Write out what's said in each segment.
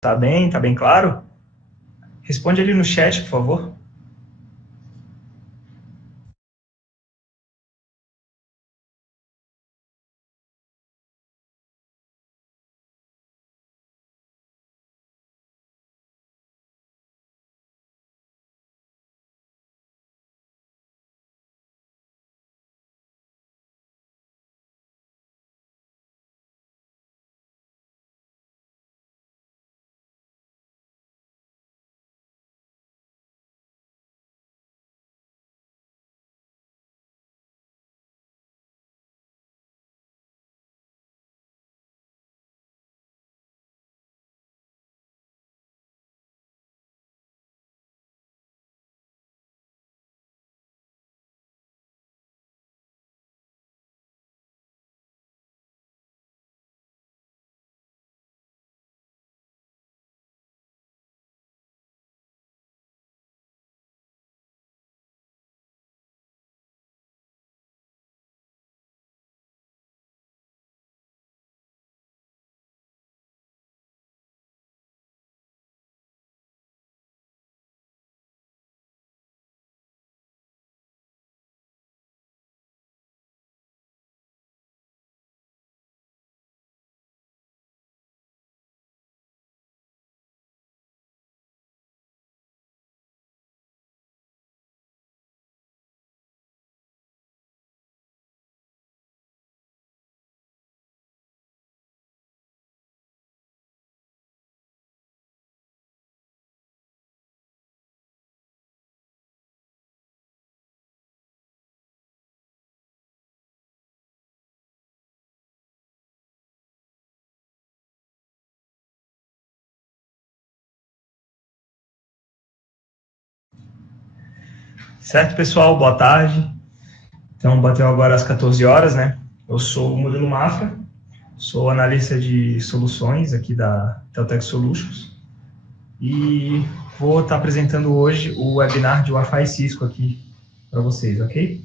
Tá bem? Tá bem claro? Responde ali no chat, por favor. Certo, pessoal? Boa tarde. Então, bateu agora às 14 horas, né? Eu sou o Murilo Mafra, sou analista de soluções aqui da Teltec Solutions e vou estar apresentando hoje o webinar de Wi-Fi Cisco aqui para vocês, ok?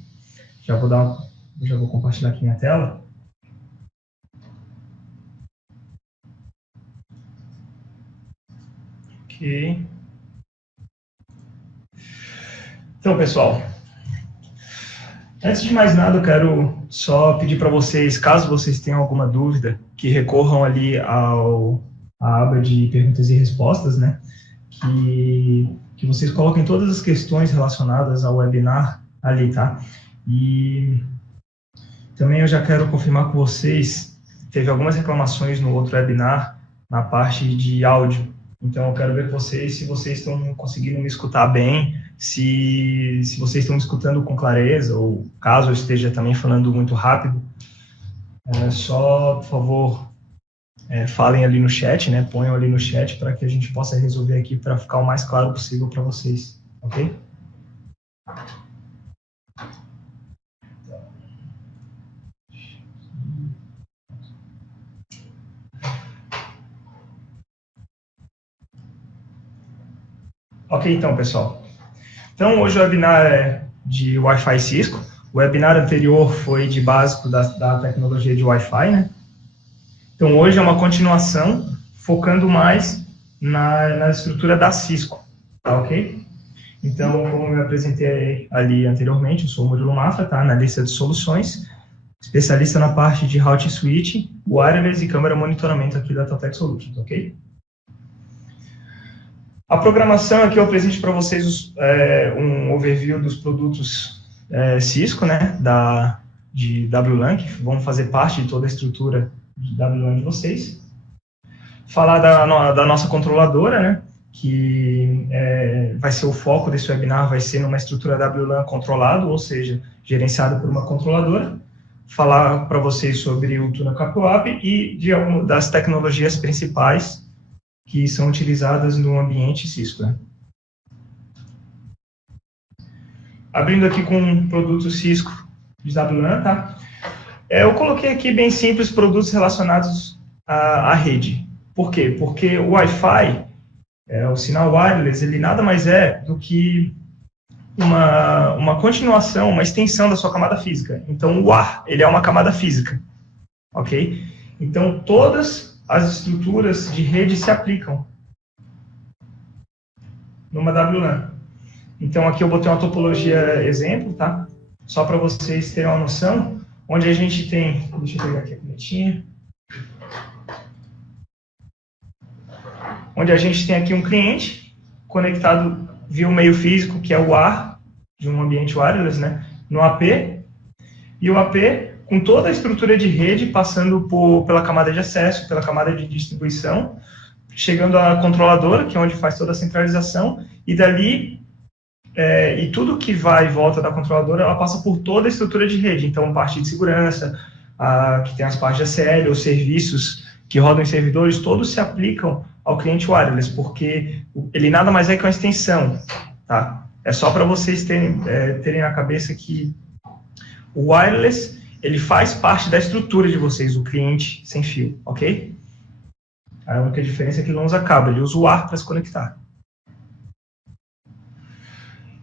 Já vou compartilhar aqui minha tela. Ok. Então, pessoal, antes de mais nada, eu quero só pedir para vocês, caso vocês tenham alguma dúvida, que recorram ali à aba de perguntas e respostas, né? Que vocês coloquem todas as questões relacionadas ao webinar ali, tá? E também eu já quero confirmar com vocês, teve algumas reclamações no outro webinar, na parte de áudio. Então, eu quero ver com vocês se vocês estão conseguindo me escutar bem, se vocês estão me escutando com clareza, ou caso eu esteja também falando muito rápido, só, por favor, falem ali no chat, né? Ponham ali no chat para que a gente possa resolver aqui para ficar o mais claro possível para vocês, ok? Ok, então, pessoal. Então, hoje o webinar é de Wi-Fi Cisco. O webinar anterior foi de básico da tecnologia de Wi-Fi, né? Então, hoje é uma continuação, focando mais na estrutura da Cisco, tá ok? Então, como eu me apresentei ali anteriormente, eu sou o Murilo Mafra, tá? Analista de soluções, especialista na parte de Route Switch, wireless e câmera monitoramento aqui da Teltec Solutions, ok? A programação aqui eu apresento para vocês um overview dos produtos Cisco, né, de WLAN, que vão fazer parte de toda a estrutura de WLAN de vocês. Falar da nossa controladora, né, que vai ser o foco desse webinar, vai ser numa estrutura WLAN controlado, ou seja, gerenciado por uma controladora. Falar para vocês sobre o Tuna Capuap e das tecnologias principais que são utilizadas no ambiente Cisco, né? Abrindo aqui com produtos Cisco de WLAN, tá? Eu coloquei aqui bem simples produtos relacionados à rede. Por quê? Porque o Wi-Fi, o sinal wireless, ele nada mais é do que uma continuação, uma extensão da sua camada física. Então, o WAR, ele é uma camada física, ok? Então, todas as estruturas de rede se aplicam numa WLAN. Então, aqui eu botei uma topologia exemplo, tá? Só para vocês terem uma noção, onde a gente tem... Deixa eu pegar aqui a canetinha. Onde a gente tem aqui um cliente conectado via um meio físico, que é o ar, de um ambiente wireless, né? No AP. E o AP, com toda a estrutura de rede, passando pela camada de acesso, pela camada de distribuição, chegando à controladora, que é onde faz toda a centralização, e dali... e tudo que vai e volta da controladora, ela passa por toda a estrutura de rede. Então, parte de segurança, que tem as partes de ACL, os serviços que rodam em servidores, todos se aplicam ao cliente wireless, porque ele nada mais é que uma extensão, tá? É só para vocês terem na cabeça que o wireless, ele faz parte da estrutura de vocês, o cliente sem fio, ok? A única diferença é que ele não usa cabo, ele usa o ar para se conectar.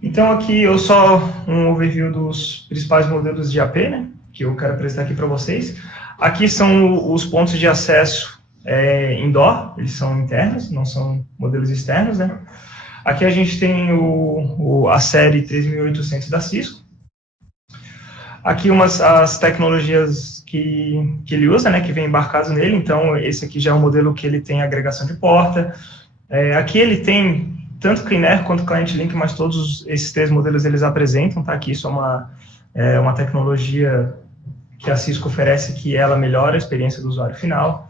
Então, aqui eu só um overview dos principais modelos de AP, né, que eu quero apresentar aqui para vocês. Aqui são os pontos de acesso indoor, eles são internos, não são modelos externos, né. Aqui a gente tem a série 3800 da Cisco. Aqui as tecnologias que ele usa, né, que vem embarcados nele. Então, esse aqui já é um modelo que ele tem agregação de porta. Aqui ele tem tanto CleanAir quanto Client Link, mas todos esses três modelos eles apresentam, tá? Aqui isso é uma tecnologia que a Cisco oferece, que ela melhora a experiência do usuário final.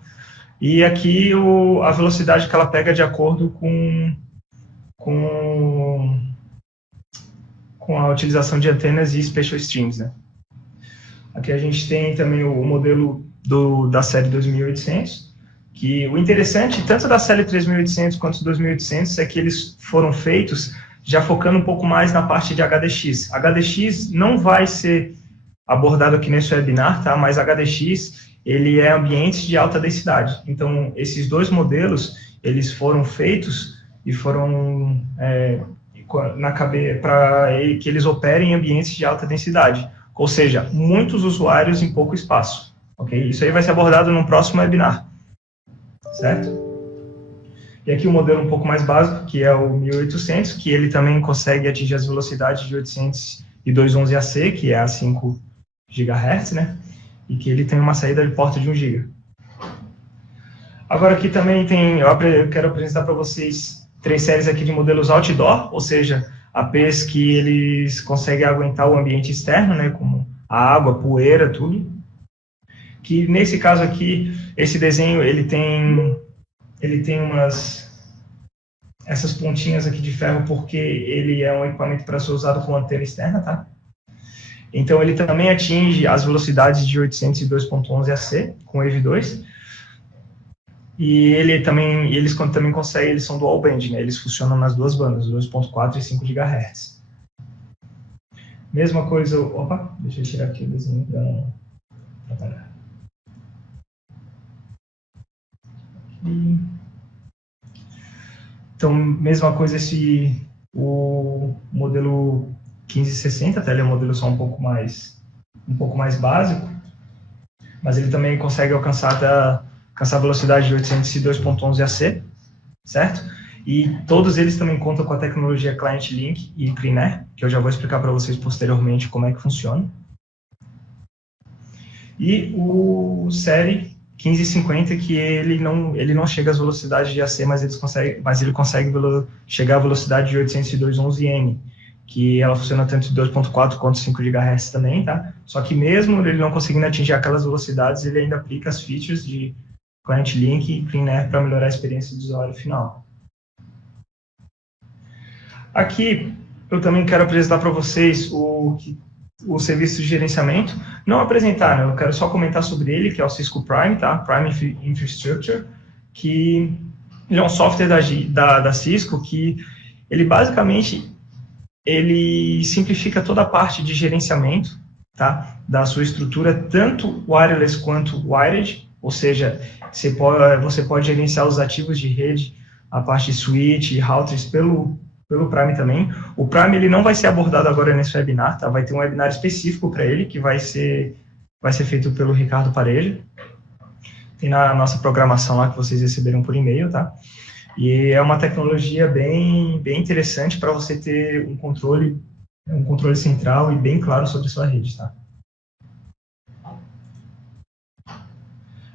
E aqui a velocidade que ela pega de acordo com a utilização de antenas e special streams, né? Aqui a gente tem também o modelo da série 2800, que o interessante, tanto da série 3800 quanto do 2800, é que eles foram feitos já focando um pouco mais na parte de HDX. HDX não vai ser abordado aqui nesse webinar, tá? Mas HDX, ele é ambientes de alta densidade. Então, esses dois modelos, eles foram feitos e foram para que eles operem em ambientes de alta densidade. Ou seja, muitos usuários em pouco espaço. Okay? Isso aí vai ser abordado no próximo webinar. Certo? E aqui o modelo um pouco mais básico, que é o 1800, que ele também consegue atingir as velocidades de 802.11ac, que é a 5 GHz, né? E que ele tem uma saída de porta de 1 GB. Agora aqui também eu quero apresentar para vocês 3 séries aqui de modelos outdoor, ou seja, APs que eles conseguem aguentar o ambiente externo, né? Como a água, poeira, tudo. Que nesse caso aqui, esse desenho, ele tem essas pontinhas aqui de ferro, porque ele é um equipamento para ser usado com antena externa, tá? Então, ele também atinge as velocidades de 802.11ac, com Wave2, e eles também conseguem, eles são dual band, né? Eles funcionam nas duas bandas, 2.4 e 5 GHz. Mesma coisa, opa, deixa eu tirar aqui o desenho para não atrapalhar. Então, mesma coisa o modelo 1560, até ele é um modelo só um pouco mais básico, mas ele também consegue alcançar a velocidade de 802.11ac, certo? E todos eles também contam com a tecnologia Client Link e CleanAir, que eu já vou explicar para vocês posteriormente como é que funciona. E o série 1550, que ele não chega às velocidades de AC, mas ele consegue chegar à velocidade de 802.11n, que ela funciona tanto de 2.4 quanto 5 GHz também, tá? Só que mesmo ele não conseguindo atingir aquelas velocidades, ele ainda aplica as features de Client Link e CleanAir para melhorar a experiência do usuário final. Aqui eu também quero apresentar para vocês o serviço de gerenciamento. Não apresentar, né? Eu quero só comentar sobre ele, que é o Cisco Prime, tá? Prime Infrastructure, que ele é um software da Cisco que ele basicamente simplifica toda a parte de gerenciamento, tá? Da sua estrutura, tanto wireless quanto wired, ou seja, você pode gerenciar os ativos de rede, a parte de switch e routers pelo Prime também. O Prime ele não vai ser abordado agora nesse webinar, tá? Vai ter um webinar específico para ele, que vai ser feito pelo Ricardo Pareja. Tem na nossa programação lá que vocês receberam por e-mail, tá? E é uma tecnologia bem interessante para você ter um controle central e bem claro sobre a sua rede, tá?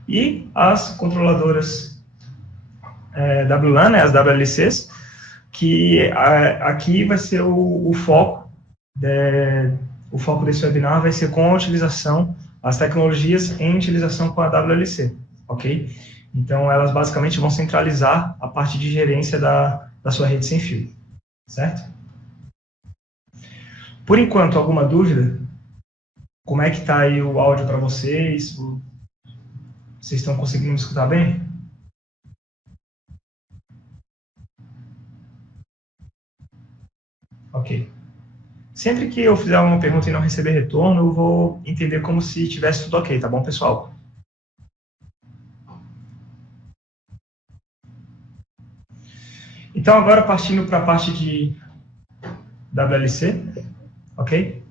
E as controladoras WLAN, né, as WLCs, que aqui vai ser o foco desse webinar, vai ser com a utilização, as tecnologias em utilização com a WLC, ok? Então, elas basicamente vão centralizar a parte de gerência da sua rede sem fio, certo? Por enquanto, alguma dúvida? Como é que está aí o áudio para vocês? Vocês estão conseguindo me escutar bem? Ok. Sempre que eu fizer uma pergunta e não receber retorno, eu vou entender como se tivesse tudo ok, tá bom, pessoal? Então, agora partindo para a parte de WLC, ok?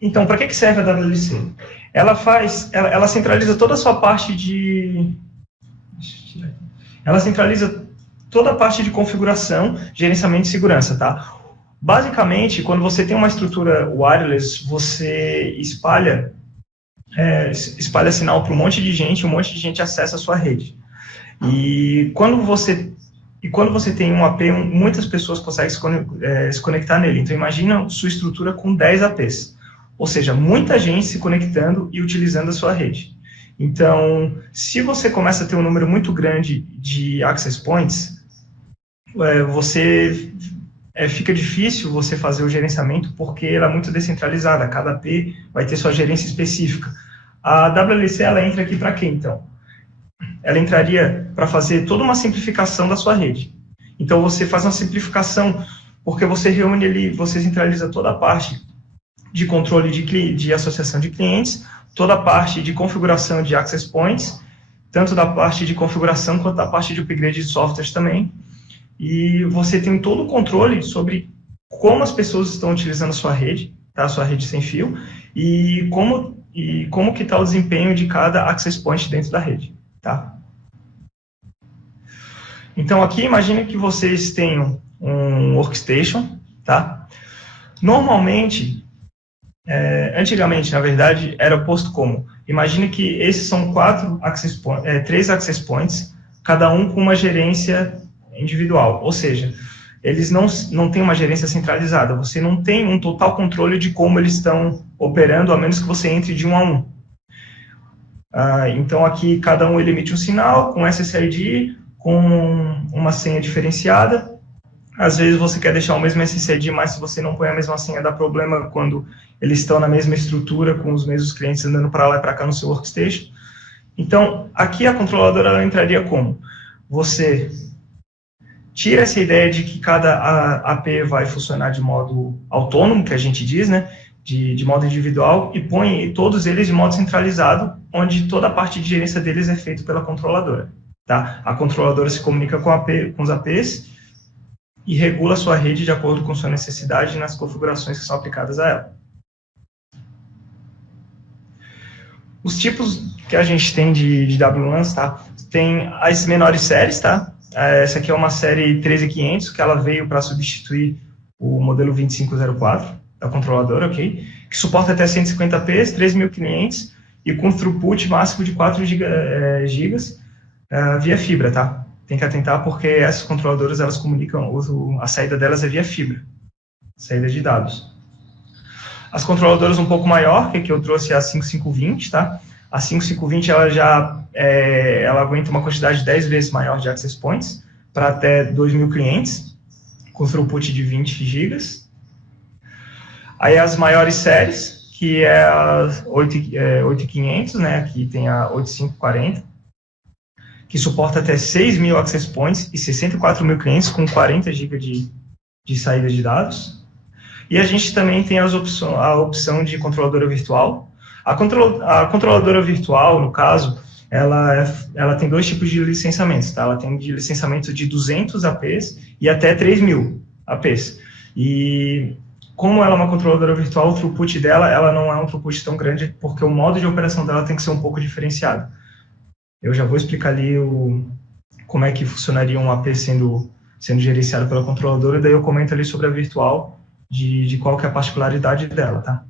Então, para que serve a WLC? Ela centraliza toda a sua parte de... Ela centraliza toda a parte de configuração, gerenciamento e segurança, tá? Basicamente, quando você tem uma estrutura wireless, você espalha sinal para um monte de gente acessa a sua rede. E quando você tem um AP, muitas pessoas conseguem se conectar nele. Então, imagina sua estrutura com 10 APs. Ou seja, muita gente se conectando e utilizando a sua rede. Então, se você começa a ter um número muito grande de access points, fica difícil você fazer o gerenciamento porque ela é muito descentralizada. Cada AP vai ter sua gerência específica. A WLC, ela entra aqui para quê, então? Ela entraria para fazer toda uma simplificação da sua rede. Então, você faz uma simplificação porque você reúne ali, você centraliza toda a parte de controle de associação de clientes, toda a parte de configuração de access points, tanto da parte de configuração quanto da parte de upgrade de softwares também. E você tem todo o controle sobre como as pessoas estão utilizando a sua rede, tá? A sua rede sem fio, e como que está o desempenho de cada access point dentro da rede, tá? Então, aqui, imagine que vocês tenham um workstation, tá? Normalmente, antigamente, na verdade, era posto como, imagine que esses são 3 access points, cada um com uma gerência individual, ou seja, eles não têm uma gerência centralizada, você não tem um total controle de como eles estão operando, a menos que você entre de um a um. Então, aqui, cada um ele emite um sinal com SSID, com uma senha diferenciada. Às vezes você quer deixar o mesmo SSID, mas se você não põe a mesma senha, dá problema quando eles estão na mesma estrutura, com os mesmos clientes andando para lá e para cá no seu workstation. Então, aqui a controladora ela entraria como? Você tira essa ideia de que cada AP vai funcionar de modo autônomo, que a gente diz, né? De modo individual, e põe todos eles de modo centralizado, onde toda a parte de gerência deles é feita pela controladora. Tá? A controladora se comunica com os APs e regula a sua rede de acordo com sua necessidade nas configurações que são aplicadas a ela. Os tipos que a gente tem de WLANs, tá? Tem as menores séries, tá? Essa aqui é uma série 13500, que ela veio para substituir o modelo 2504 da controladora, ok? Que suporta até 150p, 3.000 clientes e com throughput máximo de 4 gigas via fibra, tá? Tem que atentar porque essas controladoras, elas comunicam, a saída delas é via fibra, saída de dados. As controladoras um pouco maior, que aqui eu trouxe a 5520, tá? A 5520, ela aguenta uma quantidade 10 vezes maior de access points, para até 2.000 clientes, com throughput de 20 gigas. Aí as maiores séries, que é a 8500, né? Aqui tem a 8540, que suporta até 6.000 access points e 64.000 clientes com 40 GB de saída de dados. E a gente também tem a opção de controladora virtual. A controladora virtual, no caso, ela tem 2 tipos de licenciamentos. Tá? Ela tem de licenciamento de 200 APs e até 3.000 APs. E como ela é uma controladora virtual, o throughput dela ela não é um throughput tão grande, porque o modo de operação dela tem que ser um pouco diferenciado. Eu já vou explicar ali como é que funcionaria um AP sendo gerenciado pela controladora, e daí eu comento ali sobre a virtual, de qual que é a particularidade dela, tá?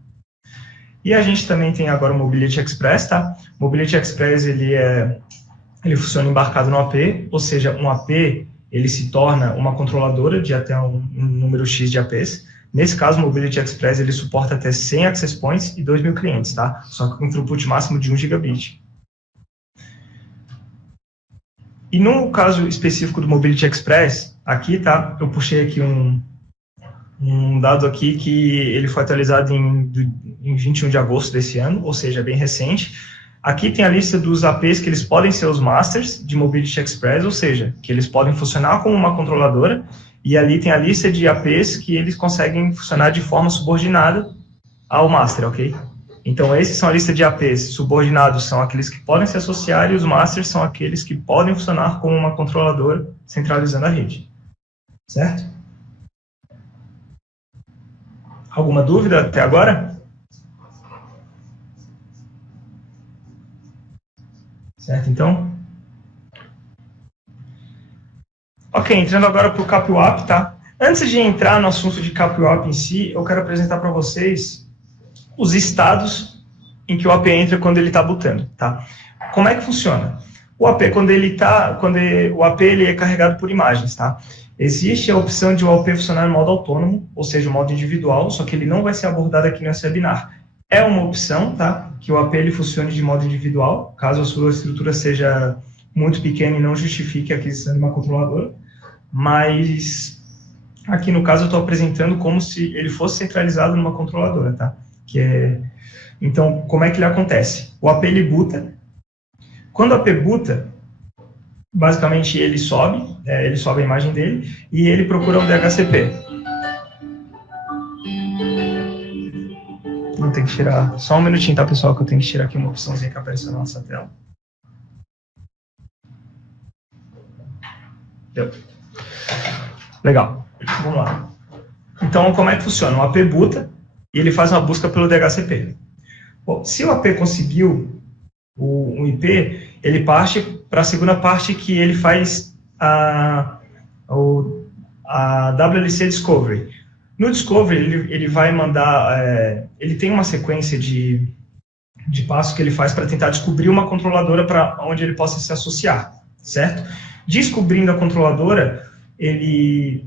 E a gente também tem agora o Mobility Express, tá? O Mobility Express, ele funciona embarcado no AP, ou seja, um AP, ele se torna uma controladora de até um número X de APs. Nesse caso, o Mobility Express, ele suporta até 100 access points e 2.000 clientes, tá? Só que com um throughput máximo de 1 gigabit. E no caso específico do Mobility Express, aqui, tá? Eu puxei aqui um dado aqui que ele foi atualizado em 21 de agosto desse ano, ou seja, bem recente. Aqui tem a lista dos APs que eles podem ser os masters de Mobility Express, ou seja, que eles podem funcionar como uma controladora, e ali tem a lista de APs que eles conseguem funcionar de forma subordinada ao master, ok? Então, esses são a lista de APs subordinados, são aqueles que podem se associar, e os masters são aqueles que podem funcionar como uma controladora, centralizando a rede. Certo? Alguma dúvida até agora? Certo, então? Ok, entrando agora para o CapWap, tá? Antes de entrar no assunto de CapWap em si, eu quero apresentar para vocês os estados em que o AP entra quando ele está bootando, tá? Como é que funciona? O AP, o AP ele é carregado por imagens, tá? Existe a opção de o AP funcionar em modo autônomo, ou seja, modo individual, só que ele não vai ser abordado aqui nesse webinar. É uma opção, tá? Que o AP ele funcione de modo individual, caso a sua estrutura seja muito pequena e não justifique a aquisição de uma controladora. Mas aqui no caso eu estou apresentando como se ele fosse centralizado numa controladora, tá? Então, como é que ele acontece? O AP ele boota. Quando o AP boota, basicamente ele sobe a imagem dele e ele procura um DHCP. Não tem que tirar, só um minutinho, tá, pessoal, que eu tenho que tirar aqui uma opçãozinha que apareceu na nossa tela. Deu. Legal, vamos lá. Então, como é que funciona? O AP boota e ele faz uma busca pelo DHCP. Bom, se o AP conseguiu um IP, ele parte para a segunda parte que ele faz a WLC Discovery. No Discovery, ele vai mandar... ele tem uma sequência de passos que ele faz para tentar descobrir uma controladora para onde ele possa se associar, certo? Descobrindo a controladora, ele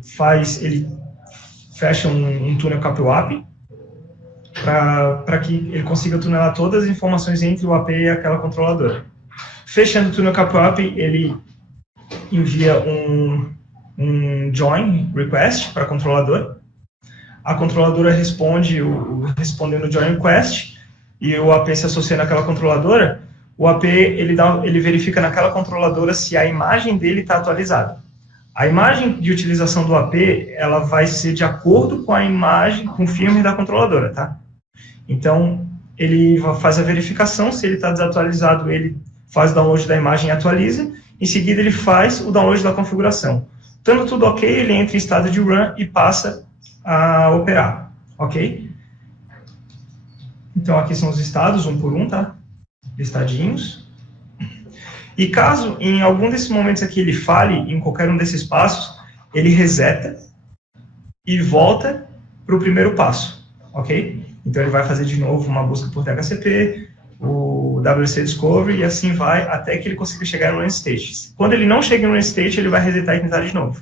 fecha um túnel CapWap para que ele consiga tunelar todas as informações entre o AP e aquela controladora. Fechando o túnel CapWap, ele envia um join request para a controladora. A controladora responde respondendo o join request e o AP se associa naquela controladora. O AP ele verifica naquela controladora se a imagem dele está atualizada. A imagem de utilização do AP ela vai ser de acordo com a imagem, com o firmware da controladora, tá? Então, ele faz a verificação, se ele está desatualizado, ele faz o download da imagem e atualiza. Em seguida, ele faz o download da configuração. Estando tudo ok, ele entra em estado de run e passa a operar, ok? Então, aqui são os estados, um por um, tá? Listadinhos. E caso, em algum desses momentos aqui, ele falhe em qualquer um desses passos, ele reseta e volta para o primeiro passo, ok? Então, ele vai fazer de novo uma busca por DHCP, o WC Discovery, e assim vai até que ele consiga chegar no end state. Quando ele não chega no end state, ele vai resetar e tentar de novo.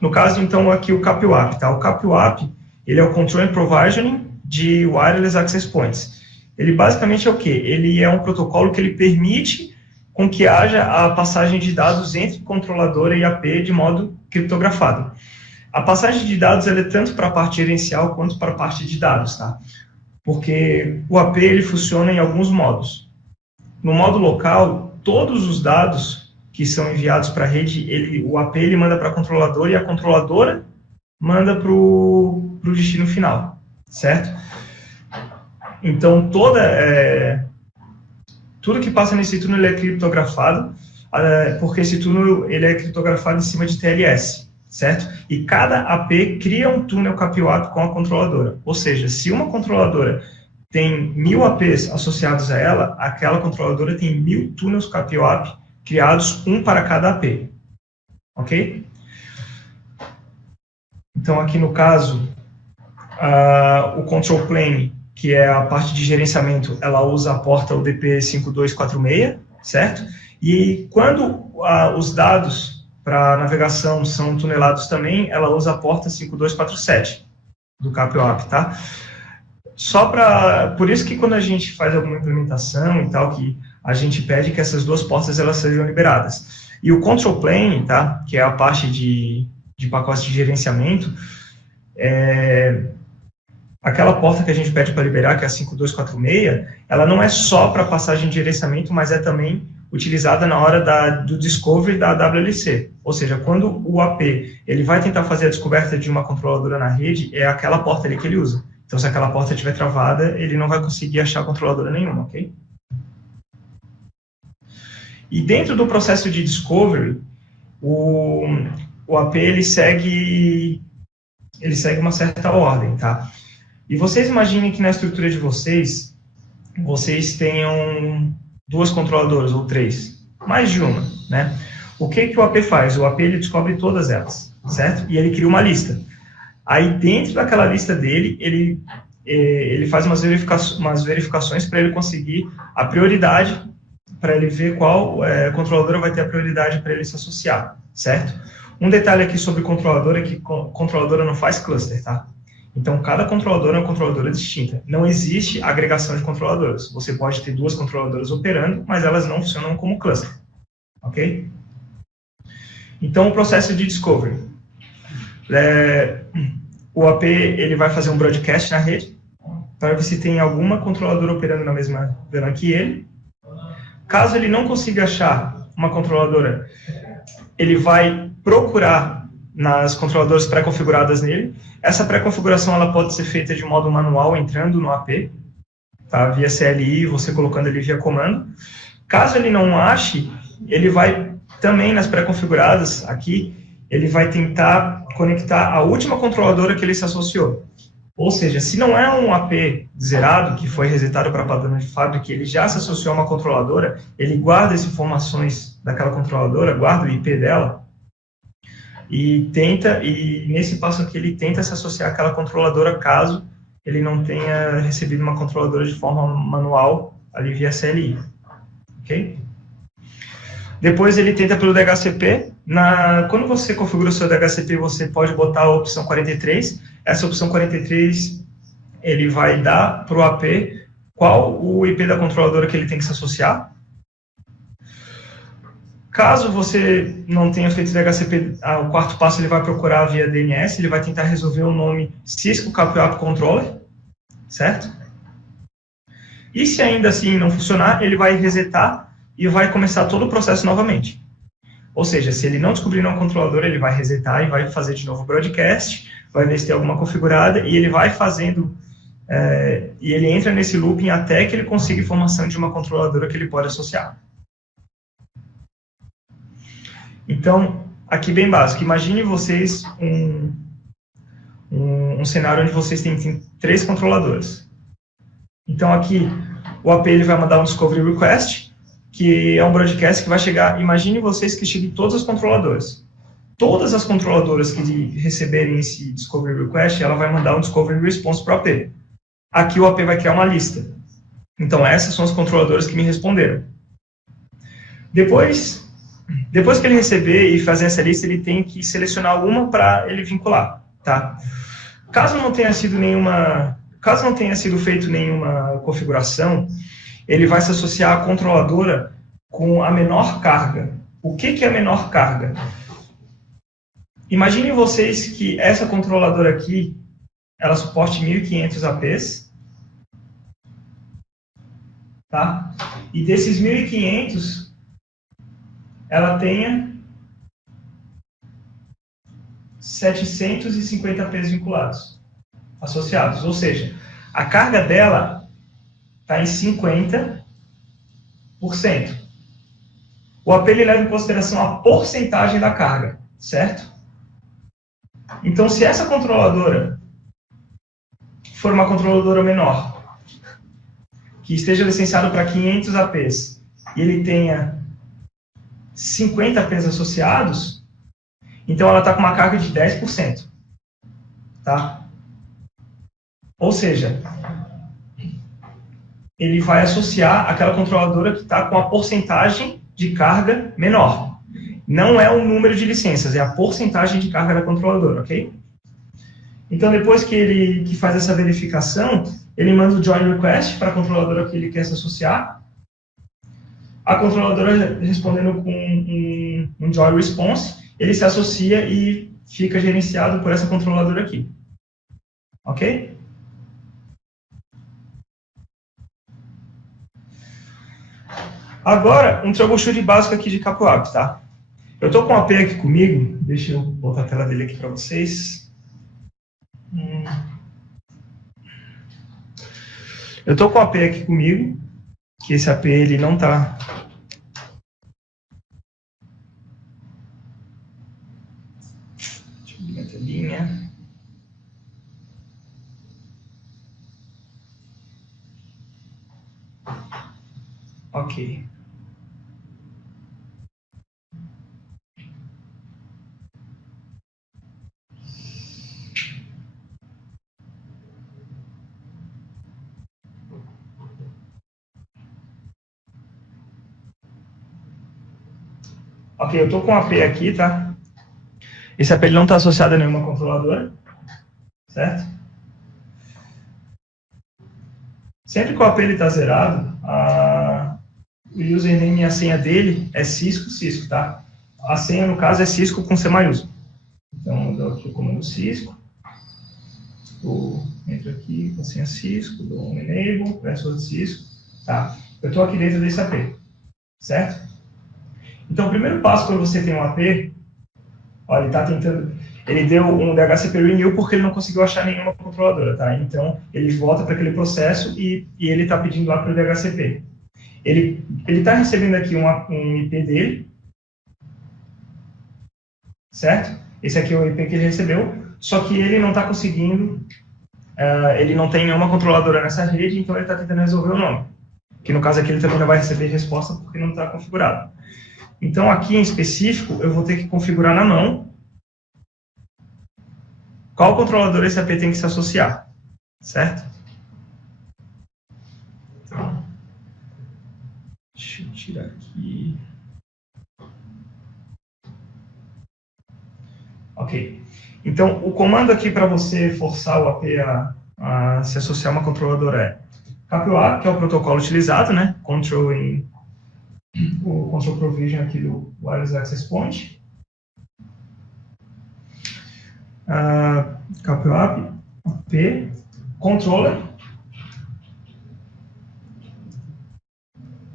No caso, então, aqui o CapWap, tá? O CapWap, ele é o Control and Provisioning de Wireless Access Points. Ele basicamente é o quê? Ele é um protocolo que ele permite com que haja a passagem de dados entre controladora e AP de modo criptografado. A passagem de dados ela é tanto para a parte gerencial quanto para a parte de dados, tá? Porque o AP ele funciona em alguns modos. No modo local, todos os dados que são enviados para a rede, o AP ele manda para a controladora e a controladora manda para o destino final, certo? Então, tudo que passa nesse túnel ele é criptografado, porque esse túnel ele é criptografado em cima de TLS, certo? E cada AP cria um túnel CapWap com a controladora. Ou seja, se uma controladora tem 1000 APs associados a ela, aquela controladora tem 1000 túneis KPO-AP criados, um para cada AP. Ok? Então, aqui no caso, o control plane, que é a parte de gerenciamento, ela usa a porta UDP 5246, certo? E quando os dados para navegação são tunelados também, ela usa a porta 5247 do KPO-AP, tá? Por isso que quando a gente faz alguma implementação e tal, que a gente pede que essas duas portas elas sejam liberadas. E o control plane, tá? Que é a parte de pacote de gerenciamento, aquela porta que a gente pede para liberar, que é a 5246, ela não é só para passagem de gerenciamento, mas é também utilizada na hora do discovery da WLC. Ou seja, quando o AP ele vai tentar fazer a descoberta de uma controladora na rede, é aquela porta ali que ele usa. Então, se aquela porta estiver travada, ele não vai conseguir achar controladora nenhuma, ok? E dentro do processo de discovery, o AP ele segue uma certa ordem, tá? E vocês imaginem que na estrutura de vocês tenham 2 controladoras ou 3, mais de uma, né? O que o AP faz? O AP ele descobre todas elas, certo? E ele cria uma lista. Aí dentro daquela lista dele, ele faz umas verificações para ele conseguir a prioridade, para ele ver qual controladora vai ter a prioridade para ele se associar, certo? Um detalhe aqui sobre controladora é que controladora não faz cluster, tá? Então, cada controladora é uma controladora distinta. Não existe agregação de controladoras. Você pode ter 2 controladoras operando, mas elas não funcionam como cluster, ok? Então, o processo de discovery. O AP ele vai fazer um broadcast na rede para ver se tem alguma controladora operando na mesma VLAN que ele. Caso ele não consiga achar uma controladora, ele vai procurar nas controladoras pré-configuradas nele. Essa pré-configuração ela pode ser feita de modo manual, entrando no AP, tá? Via CLI, você colocando ele via comando. Caso ele não ache, ele vai também nas pré-configuradas, aqui, ele vai tentar conectar a última controladora que ele se associou. Ou seja, se não é um AP zerado, que foi resetado para padrão de fábrica, ele já se associou a uma controladora, ele guarda as informações daquela controladora, guarda o IP dela, e nesse passo aqui ele tenta se associar àquela controladora caso ele não tenha recebido uma controladora de forma manual ali via CLI. Ok? Depois ele tenta pelo DHCP. Quando você configura o seu DHCP, você pode botar a opção 43. Essa opção 43 ele vai dar para o AP qual o IP da controladora que ele tem que se associar. Caso você não tenha feito DHCP, o quarto passo ele vai procurar via DNS, ele vai tentar resolver o nome Cisco KPO Controller, certo? E se ainda assim não funcionar, ele vai resetar e vai começar todo o processo novamente. Ou seja, se ele não descobrir uma controladora, ele vai resetar e vai fazer de novo o broadcast, vai ver se tem alguma configurada, e ele vai fazendo, e ele entra nesse looping até que ele consiga informação de uma controladora que ele pode associar. Então, aqui bem básico, imagine vocês um cenário onde vocês têm 3 controladoras. Então, aqui, o AP ele vai mandar um discovery request, que é um broadcast que vai chegar, imagine vocês que cheguem todas as controladoras. Todas as controladoras que receberem esse discovery request, ela vai mandar um discovery response para o AP. Aqui o AP vai criar uma lista. Então, essas são as controladoras que me responderam. Depois que ele receber e fazer essa lista, ele tem que selecionar uma para ele vincular, tá? Caso não tenha sido feito nenhuma configuração, ele vai se associar à controladora com a menor carga. O que é a menor carga? Imaginem vocês que essa controladora aqui, ela suporte 1.500 APs, tá? E desses 1.500, ela tenha 750 APs vinculados, associados. Ou seja, a carga dela está em 50%. O AP ele leva em consideração a porcentagem da carga, certo? Então, se essa controladora for uma controladora menor, que esteja licenciado para 500 APs e ele tenha 50 APs associados, então ela está com uma carga de 10%. Tá? Ou seja, ele vai associar aquela controladora que está com a porcentagem de carga menor. Não é o número de licenças, é a porcentagem de carga da controladora, ok? Então, depois que ele faz essa verificação, ele manda o join request para a controladora que ele quer se associar. A controladora, respondendo com um join response, ele se associa e fica gerenciado por essa controladora aqui. Ok? Agora, um troubleshoot básico aqui de CapoApp, tá? Eu estou com o AP aqui comigo, deixa eu botar a tela dele aqui para vocês. Eu estou com o AP aqui comigo, que esse AP ele não está... Deixa eu abrir a telinha. Ok. Ok, eu estou com o AP aqui, tá? Esse AP ele não está associado a nenhuma controladora, certo? Sempre que o AP está zerado, o username e a senha dele é Cisco, tá? A senha, no caso, é Cisco com C maiúsculo. Então, eu dou aqui o comando Cisco. Entro aqui com a senha Cisco, dou um enable, password Cisco. Tá? Eu estou aqui dentro desse AP, certo? Então, o primeiro passo quando você tem um AP, ó, ele está tentando... Ele deu um DHCP renew porque ele não conseguiu achar nenhuma controladora, tá? Então, ele volta para aquele processo e ele está pedindo lá para o DHCP. Ele está recebendo aqui um IP dele, certo? Esse aqui é o IP que ele recebeu, só que ele não está conseguindo, ele não tem nenhuma controladora nessa rede, então ele está tentando resolver o nome. Que no caso aqui ele também não vai receber resposta porque não está configurado. Então aqui em específico, eu vou ter que configurar na mão qual controlador esse AP tem que se associar, certo? Então, deixa eu tirar aqui. Ok. Então, o comando aqui para você forçar o AP a se associar a uma controladora é CapoApp, que é o protocolo utilizado, né? O Control Provision aqui do Wireless Access Point. CapoApp, AP, Controller,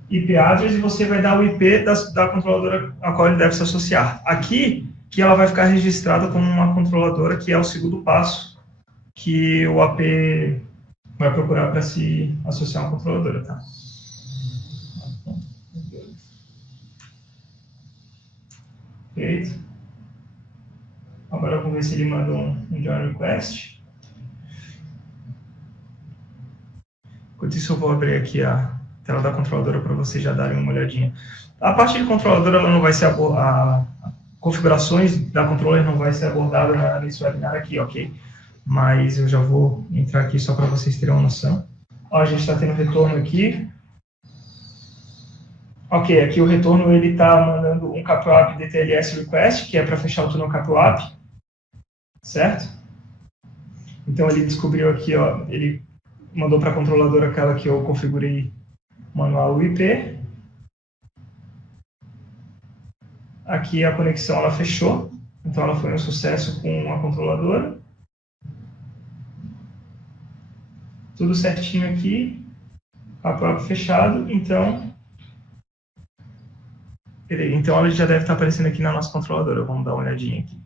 IP address, e você vai dar o IP da controladora a qual ele deve se associar. Aqui, que ela vai ficar registrada como uma controladora, que é o segundo passo que o AP vai procurar para se associar a uma controladora, tá? Feito. Agora vamos ver se ele manda um join request. Enquanto isso, eu vou abrir aqui a tela da controladora para vocês já darem uma olhadinha. A parte de controladora, ela não vai ser configurações da controller não vai ser abordada nesse webinar aqui, ok? Mas eu já vou entrar aqui só para vocês terem uma noção. Ó, a gente está tendo retorno aqui. Ok, aqui o retorno ele está mandando um CapoApp DTLS request, que é para fechar o túnel CapoApp, certo? Então ele descobriu aqui, ó, ele mandou para a controladora aquela que eu configurei manual o IP. Aqui a conexão ela fechou, então ela foi um sucesso com a controladora. Tudo certinho aqui, CapoApp fechado, então ela já deve estar aparecendo aqui na nossa controladora. Vamos dar uma olhadinha aqui.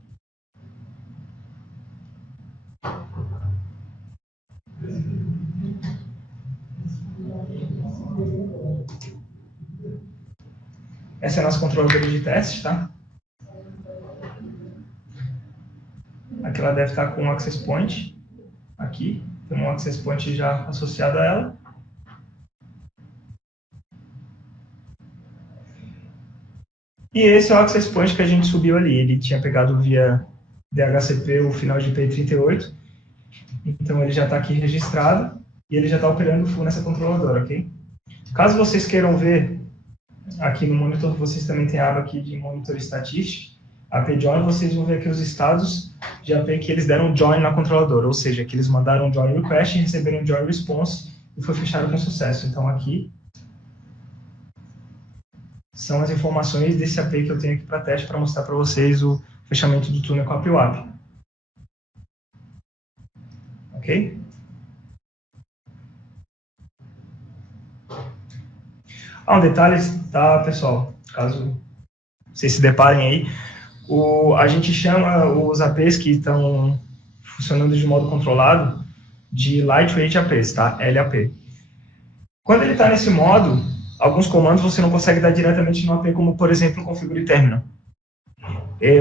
Essa é a nossa controladora de teste, tá? Aqui ela deve estar com um access point, aqui, tem um access point já associado a ela. E esse é o access point que a gente subiu ali. Ele tinha pegado via DHCP o final de IP 38. Então ele já está aqui registrado e ele já está operando full nessa controladora, ok? Caso vocês queiram ver, aqui no monitor vocês também tem a aba aqui de monitor statistic, AP join, vocês vão ver aqui os estados de AP que eles deram join na controladora, ou seja, que eles mandaram join request e receberam join response e foi fechado com sucesso. Então aqui são as informações desse AP que eu tenho aqui para teste para mostrar para vocês o fechamento do túnel com a API. Ok? Um detalhe, tá, pessoal? Caso vocês se deparem aí, a gente chama os APs que estão funcionando de modo controlado de Lightweight APs, tá? LAP. Quando ele está nesse modo, alguns comandos você não consegue dar diretamente no AP, como, por exemplo, o configure terminal.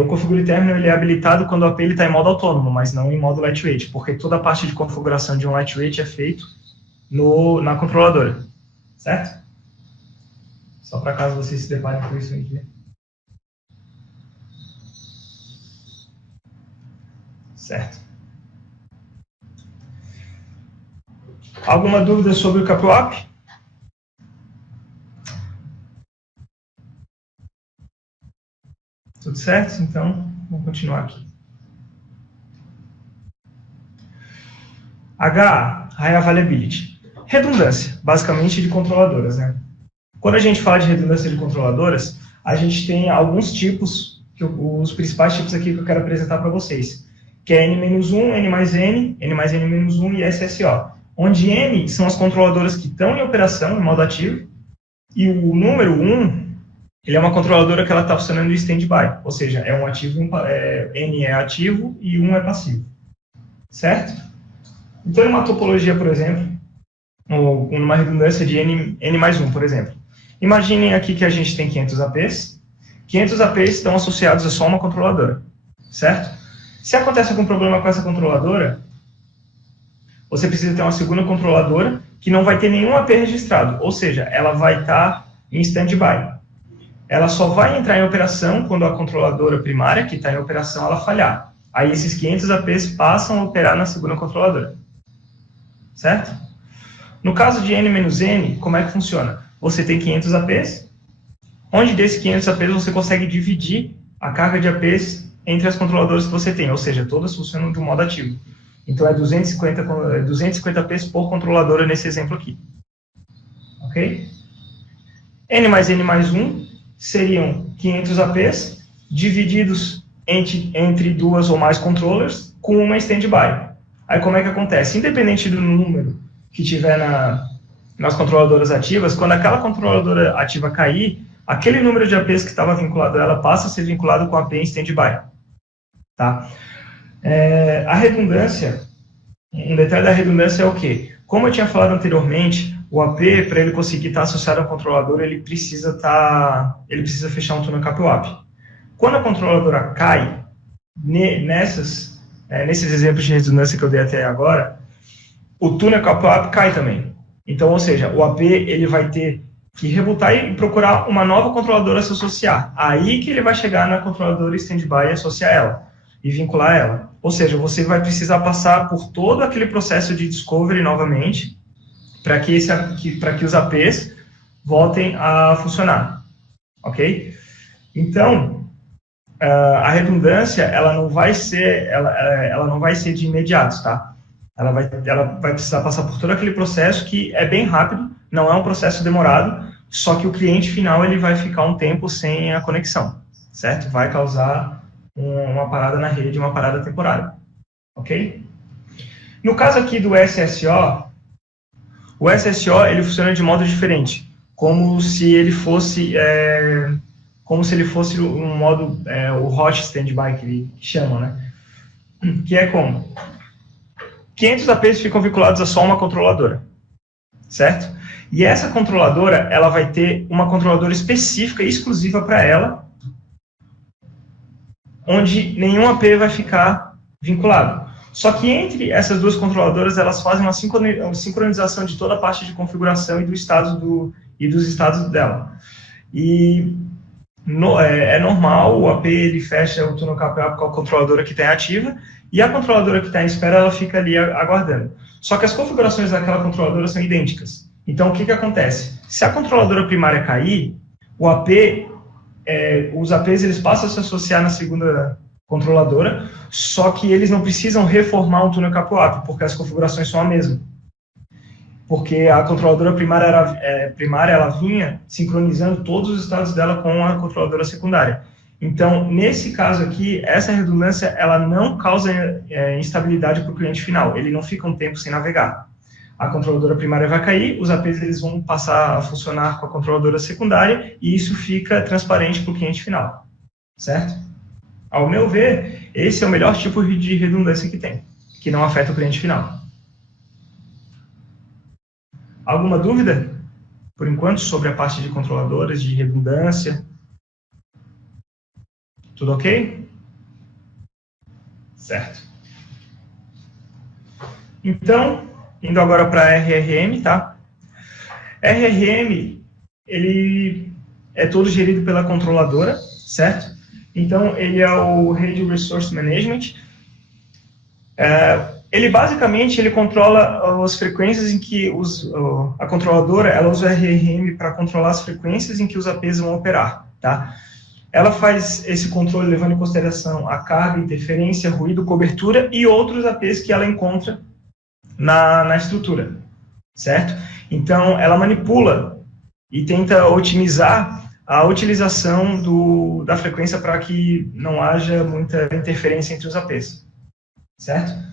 O configure terminal ele é habilitado quando o AP está em modo autônomo, mas não em modo lightweight, porque toda a parte de configuração de um lightweight é feito na controladora, certo? Só para caso vocês se deparem com isso aqui. Certo. Alguma dúvida sobre o CapWap? Tudo certo? Então, vamos continuar aqui. High Availability. Redundância, basicamente de controladoras, né? Quando a gente fala de redundância de controladoras, a gente tem alguns tipos, os principais tipos aqui que eu quero apresentar para vocês, que é N-1, N mais N, N mais N-1 e SSO. Onde N são as controladoras que estão em operação, em modo ativo, e o número 1, ele é uma controladora que ela está funcionando em stand-by, ou seja, é um ativo, N é ativo e 1 é passivo, certo? Então, numa topologia, por exemplo, ou numa redundância de N mais 1, por exemplo, imaginem aqui que a gente tem 500 APs, 500 APs estão associados a só uma controladora, certo? Se acontece algum problema com essa controladora, você precisa ter uma segunda controladora que não vai ter nenhum AP registrado, ou seja, ela vai estar em stand-by. Ela só vai entrar em operação quando a controladora primária, que está em operação, ela falhar. Aí esses 500 APs passam a operar na segunda controladora. Certo? No caso de N-N, como é que funciona? Você tem 500 APs, onde desses 500 APs você consegue dividir a carga de APs entre as controladoras que você tem, ou seja, todas funcionam de um modo ativo. Então é 250 APs por controladora nesse exemplo aqui. Ok? N mais N mais 1 seriam 500 APs divididos entre duas ou mais controllers com uma standby. Aí como é que acontece? Independente do número que tiver nas controladoras ativas, quando aquela controladora ativa cair, aquele número de APs que estava vinculado a ela passa a ser vinculado com a AP em standby. Tá? A redundância, um detalhe da redundância é o quê? Como eu tinha falado anteriormente, o AP, para ele conseguir estar associado ao controlador, ele precisa fechar um túnel CapWap. Quando a controladora cai, nesses exemplos de redundância que eu dei até agora, o túnel CapWap cai também. Então, ou seja, o AP ele vai ter que rebutar e procurar uma nova controladora a se associar. Aí que ele vai chegar na controladora standby e associar ela, e vincular ela. Ou seja, você vai precisar passar por todo aquele processo de discovery novamente, para que os APs voltem a funcionar. Ok? Então, a redundância ela não vai ser de imediato, tá? Ela vai precisar passar por todo aquele processo que é bem rápido, não é um processo demorado, só que o cliente final ele vai ficar um tempo sem a conexão, certo? Vai causar uma parada na rede, uma parada temporária, ok? No caso aqui do SSO, o SSO ele funciona de modo diferente, como se ele fosse um modo, o hot standby que ele chama, né? Que é como? 500 APs ficam vinculados a só uma controladora, certo? E essa controladora, ela vai ter uma controladora específica, exclusiva para ela, onde nenhum AP vai ficar vinculado. Só que entre essas duas controladoras, elas fazem uma sincronização de toda a parte de configuração e dos estados dela. E É normal, o AP ele fecha o túnel KPA com a controladora que está ativa, e a controladora que está em espera, ela fica ali aguardando. Só que as configurações daquela controladora são idênticas. Então, o que acontece? Se a controladora primária cair, o AP, os APs eles passam a se associar na segunda controladora, só que eles não precisam reformar um túnel KPA, porque as configurações são a mesma. Porque a controladora primária ela vinha sincronizando todos os estados dela com a controladora secundária. Então, nesse caso aqui, essa redundância ela não causa instabilidade para o cliente final, ele não fica um tempo sem navegar. A controladora primária vai cair, os APs eles vão passar a funcionar com a controladora secundária e isso fica transparente para o cliente final, certo? Ao meu ver, esse é o melhor tipo de redundância que tem, que não afeta o cliente final. Alguma dúvida, por enquanto, sobre a parte de controladoras, de redundância? Tudo ok? Certo. Então, indo agora para RRM, tá? RRM, ele é todo gerido pela controladora, certo? Então, ele é o Radio Resource Management. Ele basicamente controla as frequências em que a controladora ela usa o RRM para controlar as frequências em que os APs vão operar, tá? Ela faz esse controle levando em consideração a carga, interferência, ruído, cobertura e outros APs que ela encontra na estrutura, certo? Então, ela manipula e tenta otimizar a utilização da frequência para que não haja muita interferência entre os APs, certo?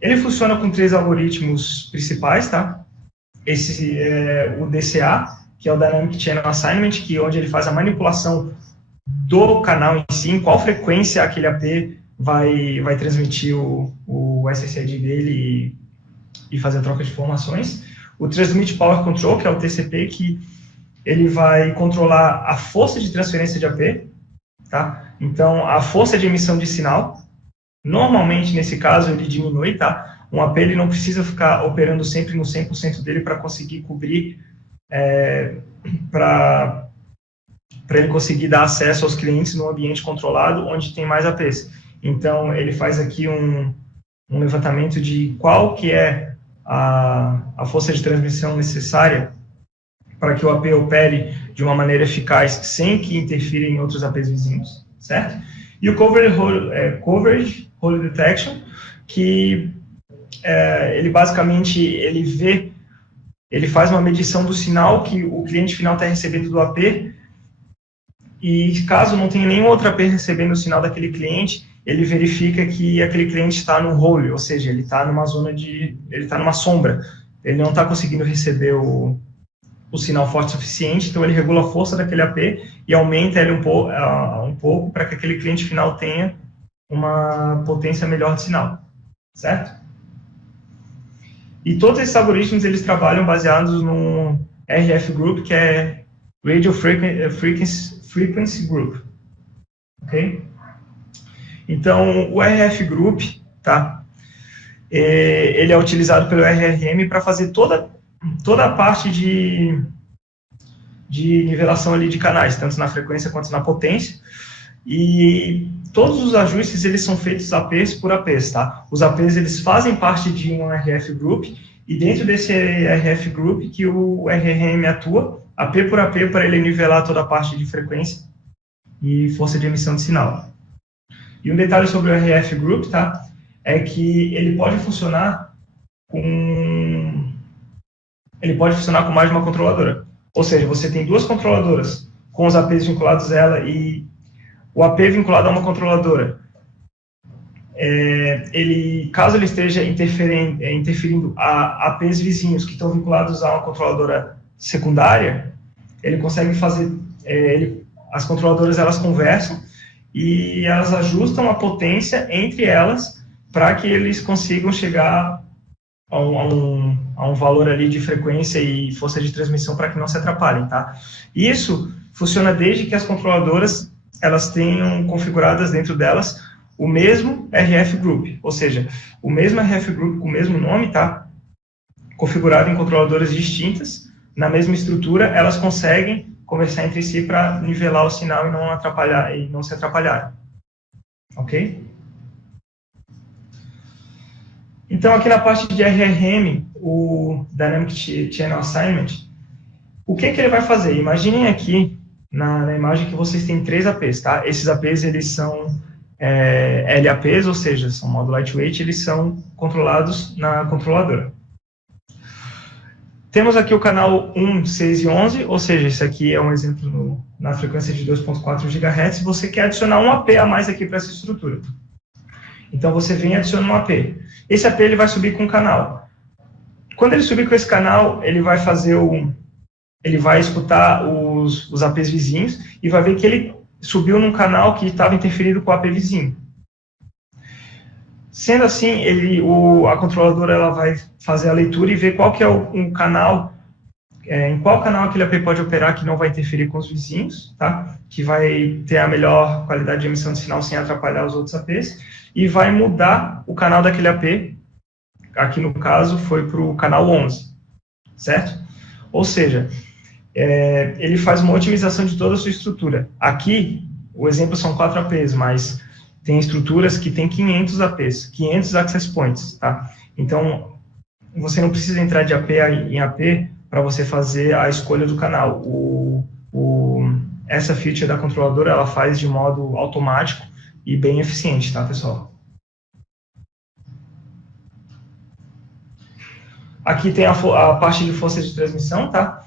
Ele funciona com 3 algoritmos principais, tá? Esse é o DCA, que é o Dynamic Channel Assignment, que é onde ele faz a manipulação do canal em si, em qual frequência aquele AP vai transmitir o SSID dele e fazer a troca de informações. O Transmit Power Control, que é o TCP, que ele vai controlar a força de transferência de AP, tá? Então, a força de emissão de sinal, normalmente, nesse caso, ele diminui, tá? Um AP ele não precisa ficar operando sempre no 100% dele para conseguir cobrir, para ele conseguir dar acesso aos clientes no ambiente controlado, onde tem mais APs. Então, ele faz aqui um levantamento de qual que é a força de transmissão necessária para que o AP opere de uma maneira eficaz, sem que interfira em outros APs vizinhos, certo? E o Coverage Hole Detection, que ele basicamente ele faz uma medição do sinal que o cliente final está recebendo do AP, e caso não tenha nenhum outro AP recebendo o sinal daquele cliente, ele verifica que aquele cliente está no hole, ou seja, ele está numa ele está numa sombra, ele não está conseguindo receber o sinal forte o suficiente, então ele regula a força daquele AP e aumenta ele um pouco para que aquele cliente final tenha uma potência melhor de sinal, certo? E todos esses algoritmos eles trabalham baseados no RF Group, que é Radio Frequency Group, ok? Então, o RF Group, tá? Ele é utilizado pelo RRM para fazer toda a parte de nivelação ali de canais, tanto na frequência quanto na potência, e todos os ajustes eles são feitos APs por APs, tá? Os APs eles fazem parte de um RF Group, e dentro desse RF Group que o RRM atua, AP por AP, para ele nivelar toda a parte de frequência e força de emissão de sinal. E um detalhe sobre o RF Group, tá? É que ele pode funcionar com mais de uma controladora. Ou seja, você tem 2 controladoras com os APs vinculados a ela e o AP vinculado a uma controladora. Caso ele esteja interferindo a APs vizinhos que estão vinculados a uma controladora secundária, ele consegue fazer... as controladoras elas conversam e elas ajustam a potência entre elas para que eles consigam chegar a um valor ali de frequência e força de transmissão para que não se atrapalhem, tá? Isso funciona desde que as controladoras elas tenham configuradas dentro delas o mesmo RF Group, ou seja, o mesmo RF Group com o mesmo nome, tá? Configurado em controladoras distintas, na mesma estrutura, elas conseguem conversar entre si para nivelar o sinal e não atrapalhar e não se atrapalhar. Ok? Então, aqui na parte de RRM, o Dynamic Channel Assignment, o que ele vai fazer? Imaginem aqui, na imagem, que vocês têm 3 APs, tá? Esses APs, eles são LAPs, ou seja, são modo lightweight, eles são controlados na controladora. Temos aqui o canal 1, 6 e 11, ou seja, esse aqui é um exemplo na frequência de 2.4 GHz. Você quer adicionar um AP a mais aqui para essa estrutura. Então, você vem e adiciona um AP. Esse AP ele vai subir com o canal. Quando ele subir com esse canal, ele vai fazer ele vai escutar os APs vizinhos e vai ver que ele subiu num canal que estava interferido com o AP vizinho. Sendo assim, a controladora ela vai fazer a leitura e ver qual que é um canal, em qual canal aquele AP pode operar que não vai interferir com os vizinhos, tá? Que vai ter a melhor qualidade de emissão de sinal sem atrapalhar os outros APs, e vai mudar o canal daquele AP, aqui no caso foi para o canal 11, certo? Ou seja, ele faz uma otimização de toda a sua estrutura. Aqui, o exemplo são 4 APs, mas tem estruturas que tem 500 APs, 500 access points, tá? Então, você não precisa entrar de AP em AP para você fazer a escolha do canal. Essa feature da controladora, ela faz de modo automático e bem eficiente, tá, pessoal? Aqui tem a parte de força de transmissão, tá?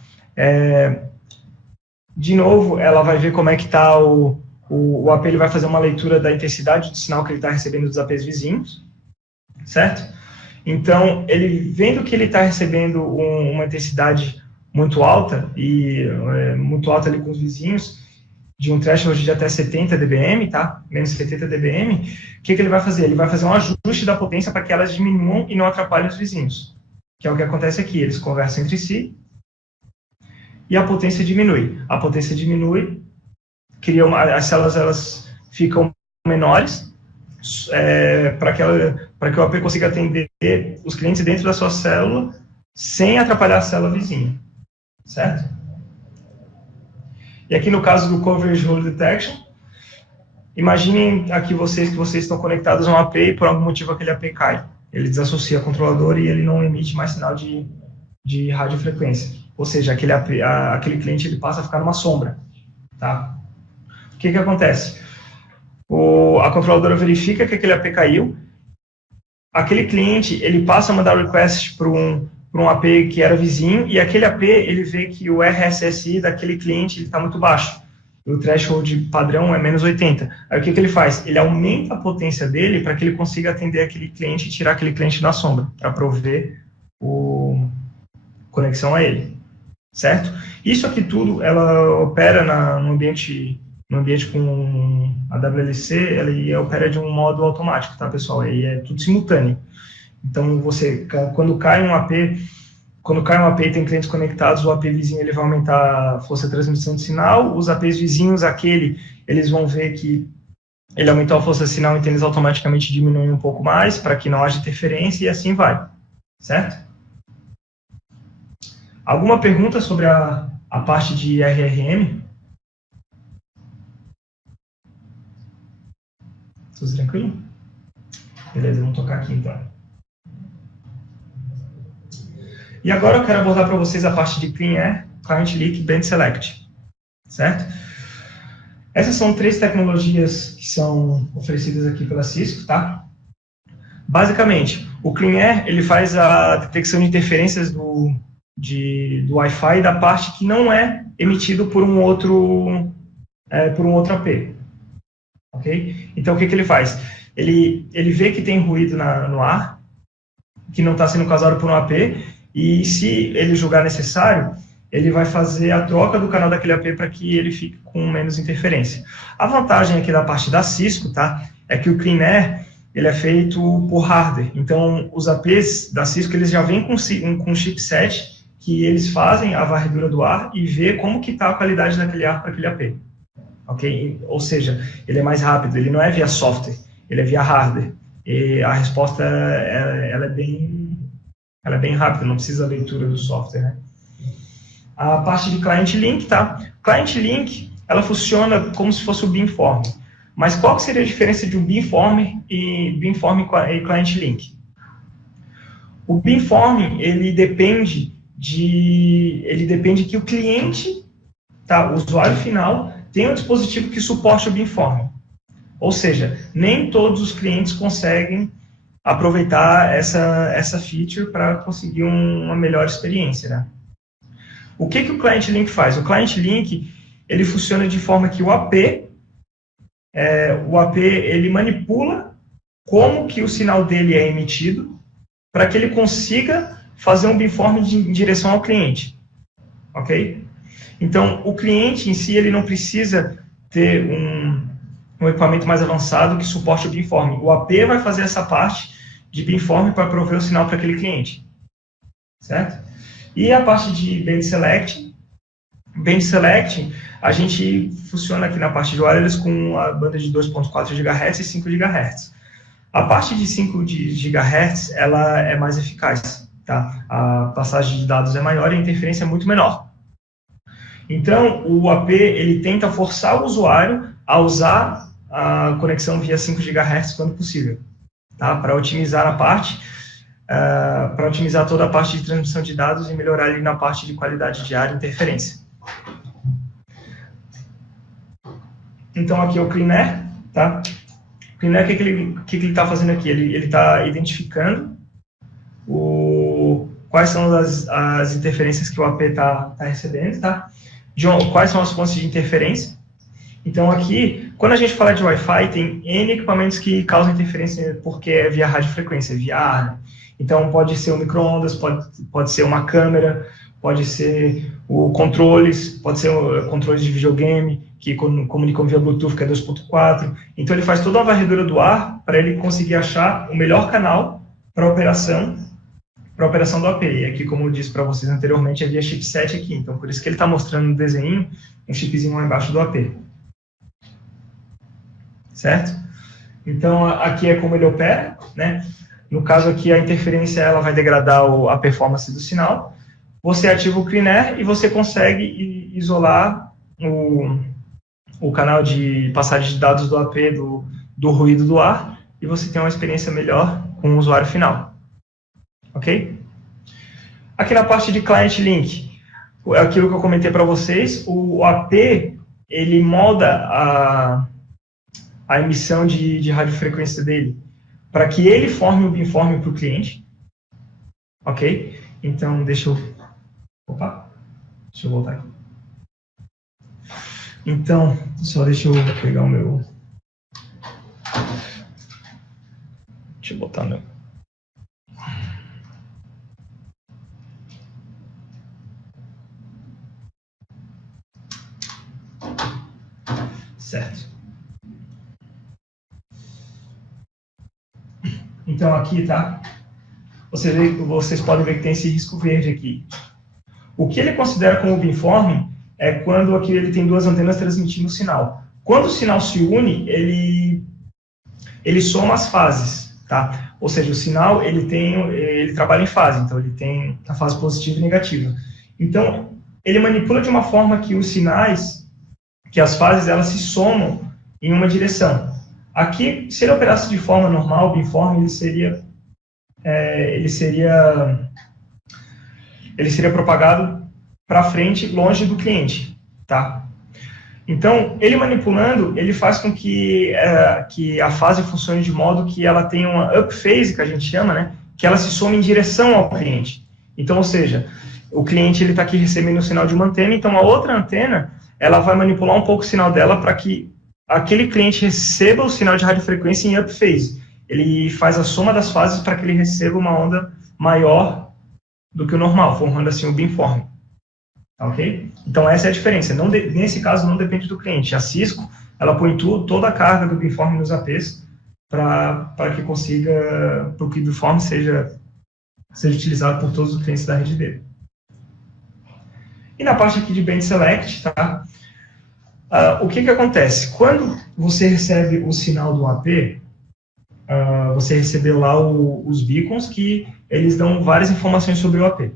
De novo, ela vai ver como é que está o AP, ele vai fazer uma leitura da intensidade do sinal que ele está recebendo dos APs vizinhos, certo? Então, ele vendo que ele está recebendo uma intensidade muito alta, muito alta ali com os vizinhos, de um threshold de até 70 dBm, tá? Menos 70 dBm, o que ele vai fazer? Ele vai fazer um ajuste da potência para que elas diminuam e não atrapalhem os vizinhos, que é o que acontece aqui. Eles conversam entre si e a potência diminui. A potência diminui, as células elas ficam menores, para que o AP consiga atender os clientes dentro da sua célula sem atrapalhar a célula vizinha, certo? E aqui no caso do Coverage Hole Detection, imaginem aqui que vocês estão conectados a um AP e por algum motivo aquele AP cai. Ele desassocia o controlador e ele não emite mais sinal de radiofrequência. Ou seja, aquele cliente ele passa a ficar numa sombra, tá? O que acontece? A controladora verifica que aquele AP caiu, aquele cliente ele passa a mandar request para um AP que era vizinho, e aquele AP ele vê que o RSSI daquele cliente está muito baixo, o threshold padrão é menos 80. Aí o que ele faz? Ele aumenta a potência dele para que ele consiga atender aquele cliente e tirar aquele cliente da sombra, para prover conexão a ele, certo? Isso aqui tudo, ela opera no ambiente com a WLC, ela opera de um modo automático, tá, pessoal? Aí é tudo simultâneo. Então, quando cai um AP e tem clientes conectados, o AP vizinho ele vai aumentar a força de transmissão de sinal, os APs vizinhos, eles vão ver que ele aumentou a força de sinal, então eles automaticamente diminuem um pouco mais, para que não haja interferência, e assim vai, certo? Alguma pergunta sobre a parte de RRM? Tudo tranquilo? Beleza, vamos tocar aqui então. E agora eu quero abordar para vocês a parte de Clean Air, Current Leak e Band Select, certo? Essas são 3 tecnologias que são oferecidas aqui pela Cisco, tá? Basicamente, o Clean Air ele faz a detecção de interferências do Wi-Fi da parte que não é emitido por um outro AP. Okay? Então, o que ele faz? Ele vê que tem ruído no ar, que não está sendo causado por um AP, e se ele julgar necessário, ele vai fazer a troca do canal daquele AP para que ele fique com menos interferência. A vantagem aqui da parte da Cisco, tá, é que o Clean Air ele é feito por hardware. Então, os APs da Cisco eles já vêm com um chipset que eles fazem a varredura do ar e vê como que está a qualidade daquele ar para aquele AP. Okay? Ou seja, ele é mais rápido, ele não é via software, ele é via hardware. E a resposta ela é bem rápida, não precisa da leitura do software, né? a parte de Client Link, tá? Client Link, ela funciona como se fosse o Beamformer. Mas qual que seria a diferença de um Beamformer e Client Link? O Beamformer, ele depende que o cliente, tá, o usuário final, tenha um dispositivo que suporte o Beamformer. Ou seja, nem todos os clientes conseguem aproveitar essa feature para conseguir uma melhor experiência, né? O que o Client Link faz? O Client Link, ele funciona de forma que o AP ele manipula como que o sinal dele é emitido para que ele consiga fazer um beamforming em direção ao cliente, ok? Então, o cliente em si, ele não precisa ter um equipamento mais avançado que suporte o beamforming. O AP vai fazer essa parte de beamforming para prover o sinal para aquele cliente, certo? E a parte de Band Select, a gente funciona aqui na parte de wireless com a banda de 2.4 GHz e 5 GHz. A parte de 5 GHz, ela é mais eficaz, tá? A passagem de dados é maior e a interferência é muito menor. Então, o AP, ele tenta forçar o usuário a usar a conexão via 5 GHz quando possível, tá? Para otimizar a parte, para otimizar toda a parte de transmissão de dados e melhorar ali na parte de qualidade de área e interferência. Então, aqui é o Cleanair, tá? O Cleanair, o que ele está fazendo aqui? Ele está identificando quais são as interferências que o AP está recebendo, tá? Quais são as fontes de interferência. Então, aqui, quando a gente fala de Wi-Fi, tem N equipamentos que causam interferência porque é via radiofrequência, via ar. Então, pode ser um micro-ondas, pode ser uma câmera, pode ser controles, pode ser controles de videogame, que comunicam via Bluetooth, que é 2.4. Então, ele faz toda uma varredura do ar para ele conseguir achar o melhor canal para a operação do AP. E aqui, como eu disse para vocês anteriormente, é via chipset aqui. Então, por isso que ele está mostrando no desenho um chipzinho lá embaixo do AP. Certo? Então, aqui é como ele opera, né? No caso aqui, a interferência ela vai degradar a performance do sinal. Você ativa o Cleanair e você consegue isolar o canal de passagem de dados do AP do ruído do ar e você tem uma experiência melhor com o usuário final. Ok? Aqui na parte de Client Link, aquilo que eu comentei para vocês, o AP, ele molda a emissão de radiofrequência dele para que ele forme o beamforming para o cliente. Ok? Então, deixa eu voltar aqui. Então, só deixa eu pegar o meu... Deixa eu botar meu... Certo. Então, aqui, tá? Vocês podem ver que tem esse risco verde aqui. O que ele considera como beamforming é quando aqui ele tem duas antenas transmitindo o sinal. Quando o sinal se une, ele soma as fases, tá? Ou seja, o sinal ele trabalha em fase, então ele tem a fase positiva e negativa. Então, ele manipula de uma forma que os sinais, que as fases, elas se somam em uma direção. Aqui, se ele operasse de forma normal, o beamforming, ele seria propagado para frente, longe do cliente, tá? Então, ele manipulando, ele faz com que a fase funcione de modo que ela tenha uma up phase, que a gente chama, né? Que ela se some em direção ao cliente. Então, ou seja, o cliente está aqui recebendo o sinal de uma antena, então a outra antena, ela vai manipular um pouco o sinal dela para que aquele cliente receba o sinal de radiofrequência em up phase. Ele faz a soma das fases para que ele receba uma onda maior do que o normal, formando assim o beamforming. Ok? Então, essa é a diferença. Nesse caso, não depende do cliente. A Cisco, ela põe toda a carga do beamforming nos APs para que consiga, para que o beamforming seja utilizado por todos os clientes da rede dele. E na parte aqui de Band Select, tá? O que acontece? Quando você recebe o sinal do AP, você recebeu lá os beacons que eles dão várias informações sobre o AP,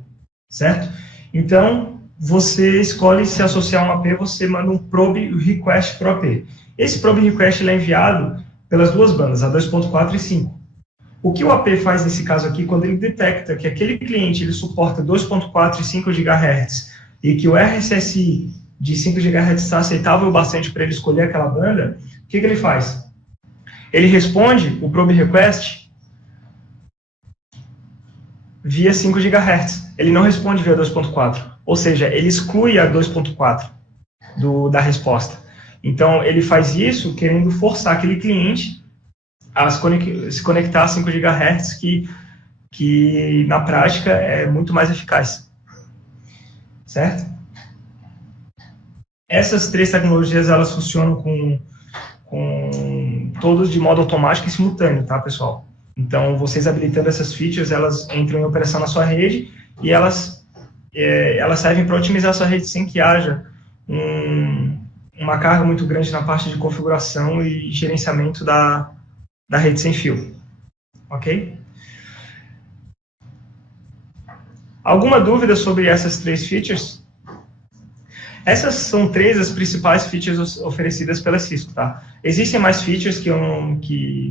certo? Então, você escolhe se associar a um AP, você manda um probe request para o AP. Esse probe request ele é enviado pelas duas bandas, a 2.4 e 5. O que o AP faz nesse caso aqui, quando ele detecta que aquele cliente ele suporta 2.4 e 5 GHz e que o RSSI de 5 GHz está aceitável o bastante para ele escolher aquela banda, o que ele faz? Ele responde o probe request via 5 GHz. Ele não responde via 2.4. Ou seja, ele exclui a 2.4 da resposta. Então, ele faz isso querendo forçar aquele cliente a se conectar a 5 GHz, que na prática é muito mais eficaz. Certo? Essas três tecnologias, elas funcionam com todos de modo automático e simultâneo, tá, pessoal? Então, vocês habilitando essas features, elas entram em operação na sua rede e elas servem para otimizar a sua rede sem que haja uma carga muito grande na parte de configuração e gerenciamento da rede sem fio. Ok? Alguma dúvida sobre essas três features? Essas são três as principais features oferecidas pela Cisco, tá? Existem mais features que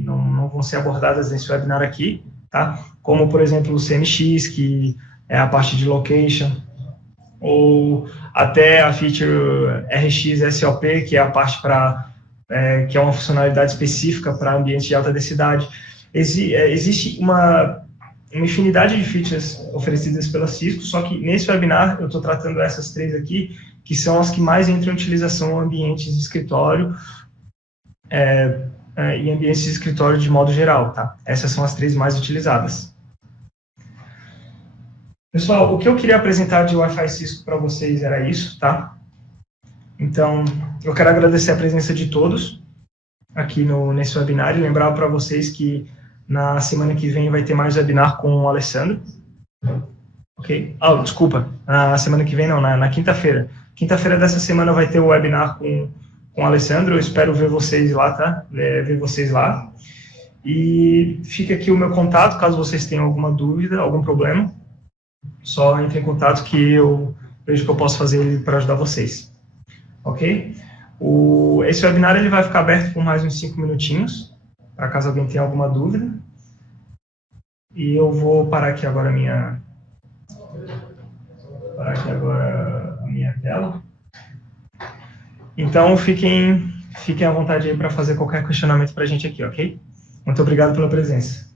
não vão ser abordadas nesse webinar aqui, tá? Como, por exemplo, o CMX, que é a parte de location, ou até a feature RX-SLP, que é a parte que é uma funcionalidade específica para ambientes de alta densidade. Existe uma infinidade de features oferecidas pela Cisco, só que nesse webinar eu estou tratando essas três aqui, que são as que mais entram em utilização em ambientes de escritório e ambientes de escritório de modo geral, tá? Essas são as três mais utilizadas. Pessoal, o que eu queria apresentar de Wi-Fi Cisco para vocês era isso, tá? Então, eu quero agradecer a presença de todos aqui nesse webinar e lembrar para vocês que na semana que vem vai ter mais webinar com o Alessandro. Ok? Desculpa, na semana que vem não, na quinta-feira. Quinta-feira dessa semana vai ter o webinar com o Alessandro, eu espero ver vocês lá, tá? Ver vocês lá. E fica aqui o meu contato, caso vocês tenham alguma dúvida, algum problema, só entre em contato que eu vejo que eu posso fazer para ajudar vocês. Ok? Esse webinar ele vai ficar aberto por mais uns 5 minutinhos, para caso alguém tenha alguma dúvida. E eu vou parar aqui agora a minha tela. Então, fiquem à vontade aí para fazer qualquer questionamento para a gente aqui, ok? Muito obrigado pela presença.